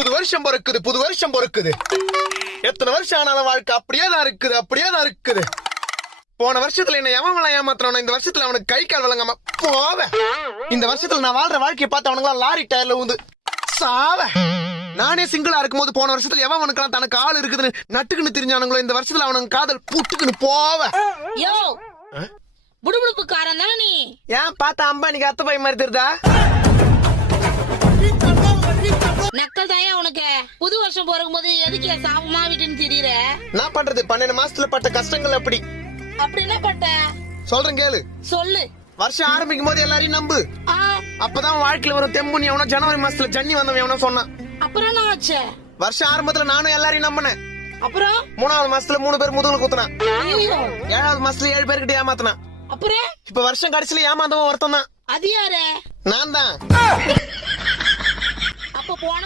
புது வருஷம் பொறுக்குது. எத்தனை வருஷம் ஆனாலும் வாழ்க்கை அப்படியே தான் இருக்குது. போன வருஷத்துல என்ன எவன் ஏமாத்துறானோ இந்த வருஷத்துல அவனுக்கு கை கால் வழங்காம போவேன். இந்த வருஷத்துல நான் வாழ்ற வாழ்க்கையை பார்த்து அவனுக்கு லாரி டயர்ல ஊந்து சாவ. நானே சிங்கிளா இருக்கும் போது போன வருஷத்துல எவன் அவனுக்கு தனக்கு ஆள் இருக்குதுன்னு நட்டுக்குன்னு தெரிஞ்சானுங்களோ இந்த வருஷத்துல அவனுக்கு காதல் புட்டுக்குன்னு போவேன். யோ புடுபுடுப்புக்காரன் தானே நீ? ஏன் பார்த்தா அம்பானிக்கு அத்தை பை மாதிரி தெரியுதா? நக்கல் தாயா உனக்கு. புது வருஷம் பிறக்கும் போது எதுக்கு சாபமா வீட்டுன்னு தெரியற? நான் பண்றது 12 மாசத்துல பட்ட கஷ்டங்கள் அப்படி என்ன பட்ட சொல்றேன் கேளு. சொல்லு. வருஷம் ஆரம்பிக்கும் போது எல்லாரையும் நம்பு, அப்பதான் வாழ்க்கையில வரும் தெம்பு. எவனோ ஜனவரி மாசத்துல ஜன்னி வந்தவன் எவனோ சொன்னான். அப்புறம் என்ன ஆச்சு? வருஷம் ஆரம்பத்துல நானும் எல்லாரையும் நம்பினேன். அப்புறம் 3வது மாசத்துல 3 பேர் முதுகுல குத்துனான். 7வது மாசத்துல 7 பேர்கிட்ட ஏமாத்தினான். அப்புறம் இப்ப வருஷம் கடைசியில ஏமாந்தவன் ஒருத்தன் தான். அது யாரு? நான் தான். அப்ப போன